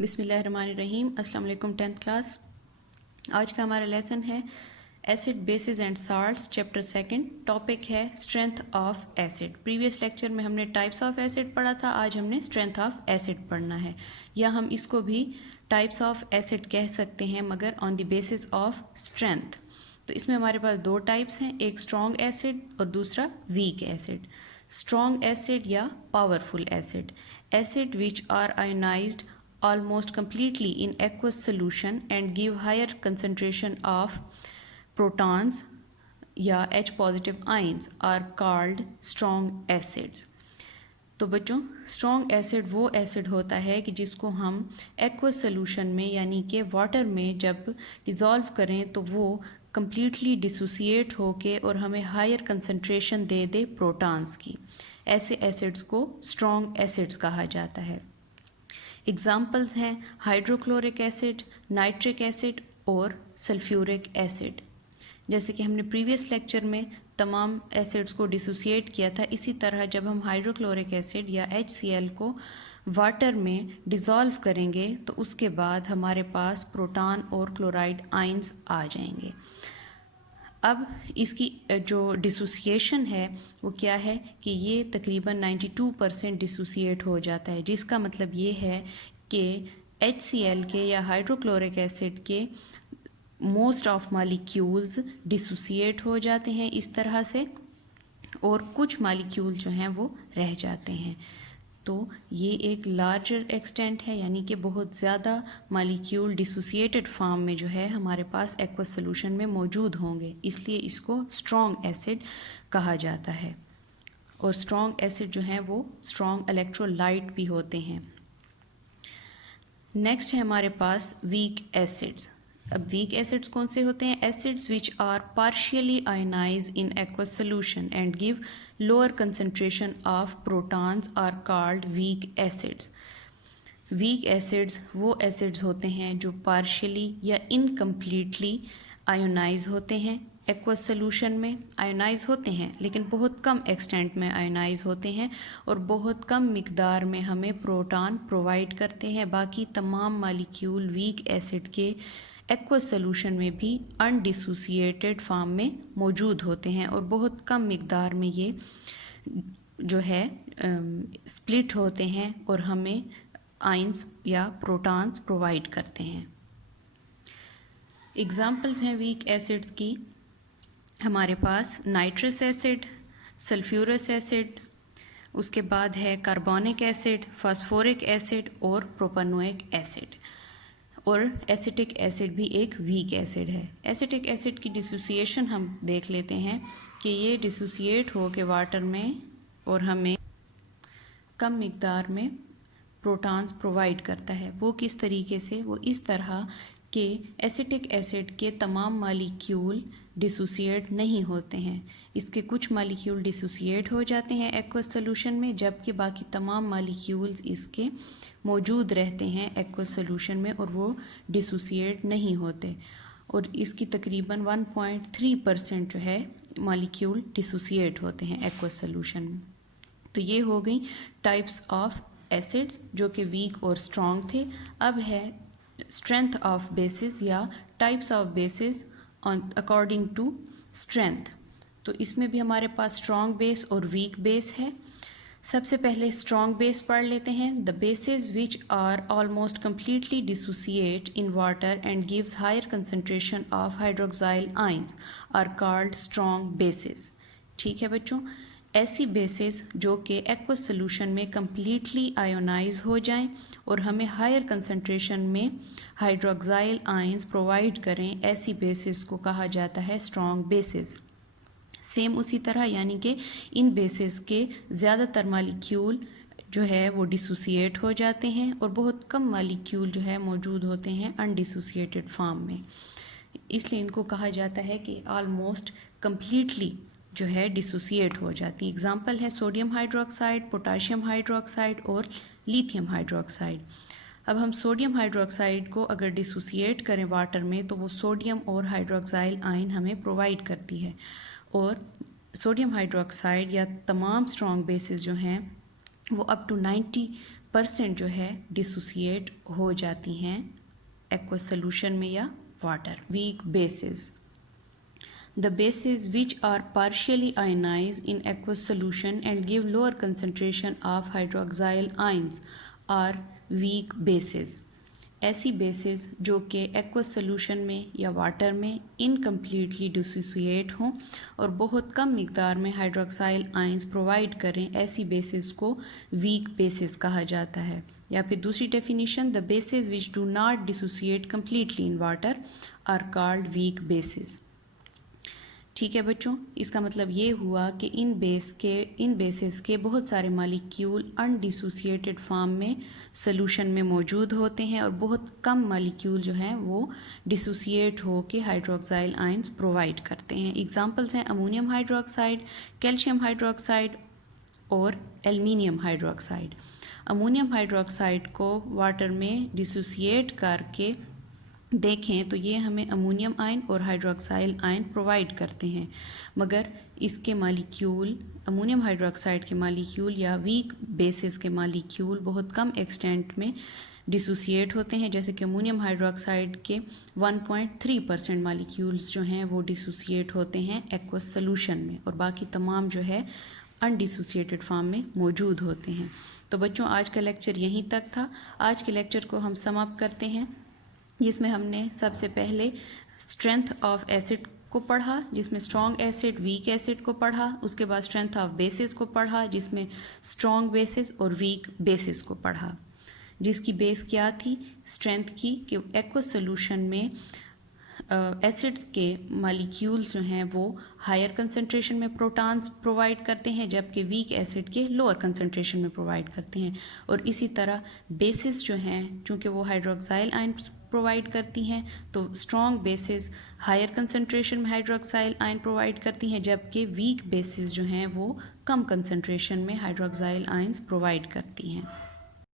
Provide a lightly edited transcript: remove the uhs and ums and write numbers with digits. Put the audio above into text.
بسم اللہ الرحمن الرحیم. السلام علیکم 10th کلاس. آج کا ہمارا لیسن ہے acid bases and salts chapter 2. Topic ہے strength of acid. Previous lecture میں ہم نے ٹائپس آف ایسڈ پڑھا تھا. آج ہم نے اسٹرینتھ آف ایسڈ پڑھنا ہے, یا ہم اس کو بھی ٹائپس آف ایسڈ کہہ سکتے ہیں مگر آن دی بیسس آف اسٹرینتھ. تو اس میں ہمارے پاس دو ٹائپس ہیں, ایک اسٹرانگ ایسڈ اور دوسرا ویک ایسڈ. اسٹرانگ ایسڈ یا powerful acid, acid which are ionized almost completely in aqueous solution and give higher concentration of protons یا H positive ions are called strong acids. تو بچوں strong acid وہ acid ہوتا ہے کہ جس کو ہم ایکوس سلوشن میں یعنی کہ واٹر میں جب ڈیزالو کریں تو وہ کمپلیٹلی ڈسوسیٹ ہو کے اور ہمیں ہائر کنسنٹریشن دے دے پروٹانز کی. ایسے ایسڈس کو اسٹرانگ ایسڈس کہا جاتا ہے. ایگزامپلز ہیں ہائیڈروکلورک ایسڈ, نائٹرک ایسڈ اور سلفیورک ایسڈ. جیسے کہ ہم نے پریویس لیکچر میں تمام ایسڈس کو ڈسوسیٹ کیا تھا, اسی طرح جب ہم ہائیڈروکلورک ایسڈ یا HCl کو واٹر میں ڈیزالو کریں گے تو اس کے بعد ہمارے پاس پروٹان اور کلورائڈ آئنز آ جائیں گے. اب اس کی جو ڈسوسیشن ہے وہ کیا ہے کہ یہ تقریباً 92% ڈسوسیٹ ہو جاتا ہے, جس کا مطلب یہ ہے کہ HCl کے یا ہائیڈروکلورک ایسڈ کے موسٹ آف مالیکیولز ڈسوسیٹ ہو جاتے ہیں اس طرح سے, اور کچھ مالیکیول جو ہیں وہ رہ جاتے ہیں. تو یہ ایک لارجر ایکسٹینٹ ہے, یعنی کہ بہت زیادہ مالیکیول ڈسوسیٹڈ فارم میں جو ہے ہمارے پاس ایکوس سلوشن میں موجود ہوں گے, اس لیے اس کو اسٹرانگ ایسڈ کہا جاتا ہے. اور اسٹرانگ ایسڈ جو ہیں وہ اسٹرانگ الیکٹرولائٹ بھی ہوتے ہیں. نیکسٹ ہے ہمارے پاس ویک ایسڈس. اب ویک ایسڈس کون سے ہوتے ہیں؟ Acids which are partially ionize in aqueous solution and give lower concentration of protons are called weak acids. Weak acids وہ ایسڈس ہوتے ہیں جو پارشیلی یا انکمپلیٹلی آئونائز ہوتے ہیں. ایکوس سلوشن میں آئونائز ہوتے ہیں لیکن بہت کم ایکسٹینٹ میں آئونائز ہوتے ہیں اور بہت کم مقدار میں ہمیں پروٹان پرووائڈ کرتے ہیں. باقی تمام مالیکیول ویک ایسڈ کے ایکوس سلوشن میں بھی ان ڈسوسیٹڈ فارم میں موجود ہوتے ہیں اور بہت کم مقدار میں یہ جو ہے سپلٹ ہوتے ہیں اور ہمیں آئنس یا پروٹانز پرووائڈ کرتے ہیں. ایگزامپلز ہیں ویک ایسڈس کی ہمارے پاس نائٹرس ایسڈ, سلفیورس ایسڈ, اس کے بعد ہے کاربونک ایسڈ, فاسفورک ایسڈ اور پروپانوئک ایسڈ. اور ایسیٹک ایسڈ بھی ایک ویک ایسڈ ہے. ایسیٹک ایسڈ کی ڈسوسیشن ہم دیکھ لیتے ہیں کہ یہ ڈسوسیٹ ہو کے واٹر میں اور ہمیں کم مقدار میں پروٹانز پرووائڈ کرتا ہے. وہ کس طریقے سے؟ وہ اس طرح کہ ایسیٹک ایسڈ کے تمام مالیکیول ڈسوسیٹ نہیں ہوتے ہیں. اس کے کچھ مالیکیول ڈسوسیٹ ہو جاتے ہیں ایکوس سلوشن میں, جبکہ باقی تمام مالیکیولز اس کے موجود رہتے ہیں ایکوس سلوشن میں اور وہ ڈسوسیٹ نہیں ہوتے. اور اس کی تقریباً 1.3% جو ہے مالیکیول ڈسوسیٹ ہوتے ہیں ایکوس سلوشن میں. تو یہ ہو گئی ٹائپس آف ایسڈس جو کہ ویک اور اسٹرانگ تھے. اب ہے اسٹرینتھ آف بیسز یا types of bases according to strength. تو اس میں بھی ہمارے پاس اسٹرانگ بیس اور ویک بیس ہے. سب سے پہلے اسٹرانگ بیس پڑھ لیتے ہیں. The bases which are almost completely dissociate in water and gives higher concentration of hydroxyl ions are called strong bases. ٹھیک ہے بچوں, ایسی بیسز جو کہ ایکوس سلوشن میں کمپلیٹلی آئونائز ہو جائیں اور ہمیں ہائر کنسنٹریشن میں ہائیڈروکسائل آئنز پرووائڈ کریں, ایسی بیسز کو کہا جاتا ہے اسٹرانگ بیسز. سیم اسی طرح یعنی کہ ان بیسز کے زیادہ تر مالیکیول جو ہے وہ ڈسوسیٹ ہو جاتے ہیں اور بہت کم مالیکیول جو ہے موجود ہوتے ہیں ان ڈسوسیٹڈ فارم میں, اس لیے ان کو کہا جاتا ہے کہ آلموسٹ کمپلیٹلی جو ہے ڈسوسیٹ ہو جاتی. ایگزامپل ہے سوڈیم ہائیڈروکسائڈ, پوٹاشیم ہائیڈروکسائڈ اور لیتھیم ہائیڈروکسائڈ. اب ہم سوڈیم ہائیڈروکسائڈ کو اگر ڈسوسیٹ کریں واٹر میں تو وہ سوڈیم اور ہائیڈروکسائل آئن ہمیں پرووائڈ کرتی ہے. اور سوڈیم ہائیڈروکسائڈ یا تمام اسٹرانگ بیسز جو ہیں وہ اپ ٹو 90 % جو ہے ڈسوسیٹ ہو جاتی ہیں ایکوس سلوشن میں یا water. Weak bases. The bases which are partially ionized in aqueous solution and give lower concentration of hydroxyl ions are weak bases. ایسی بیسز جو کہ ایکوس سلوشن میں یا واٹر میں انکمپلیٹلی ڈسوسیٹ ہوں اور بہت کم مقدار میں ہائیڈروکسائل آئنز پرووائڈ کریں، ایسی بیسز کو ویک بیسز کہا جاتا ہے. یا پھر دوسری definition, the bases which do not dissociate completely in water are called weak bases. ٹھیک ہے بچوں، اس کا مطلب یہ ہوا کہ ان بیسز کے بہت سارے مالیکیول ان ڈسوسیٹڈ فارم میں سلوشن میں موجود ہوتے ہیں اور بہت کم مالیکیول جو ہیں وہ ڈسوسیٹ ہو کے ہائیڈروکسائل آئنز پرووائڈ کرتے ہیں. ایگزامپلس ہیں امونیم ہائیڈروکسائڈ، کیلشیم ہائیڈروکسائڈ اور ایلومینیم ہائیڈروکسائڈ. امونیم ہائیڈروکسائڈ کو واٹر میں ڈسوسیٹ کر کے دیکھیں تو یہ ہمیں امونیم آئن اور ہائیڈروکسائل آئن پرووائڈ کرتے ہیں، مگر اس کے مالیکیول امونیم ہائیڈروکسائڈ کے مالیکیول یا ویک بیسز کے مالیکیول بہت کم ایکسٹینٹ میں ڈسوسیٹ ہوتے ہیں. جیسے کہ امونیم ہائیڈروکسائڈ کے 1.3% مالیکیولز جو ہیں وہ ڈسوسیٹ ہوتے ہیں ایکوس سلوشن میں، اور باقی تمام جو ہے ان ڈسوسیٹڈ فارم میں موجود ہوتے ہیں. تو بچوں آج کا لیکچر یہیں تک تھا. آج کے لیکچر کو ہم سم اپ کرتے ہیں، جس میں ہم نے سب سے پہلے اسٹرینتھ آف ایسڈ کو پڑھا، جس میں اسٹرانگ ایسڈ ویک ایسڈ کو پڑھا. اس کے بعد اسٹرینتھ آف بیسز کو پڑھا، جس میں اسٹرانگ بیسز اور ویک بیسز کو پڑھا، جس کی بیس کیا تھی اسٹرینتھ کی کہ ایکوس سلوشن میں ایسڈ کے مالیکیولز جو ہیں وہ ہائر کنسنٹریشن میں پروٹانز پرووائڈ کرتے ہیں، جبکہ ویک ایسڈ کے لوور کنسنٹریشن میں پرووائڈ کرتے ہیں. اور اسی طرح بیسز جو ہیں چونکہ وہ ہائیڈروکسائل آئن پرووائڈ کرتی ہیں تو اسٹرانگ بیسز ہائر کنسنٹریشن میں ہائیڈروکسائل آئن پرووائڈ کرتی ہیں، جبکہ ویک بیسز جو ہیں وہ کم کنسنٹریشن میں ہائیڈروکسائل آئنز پرووائڈ کرتی ہیں.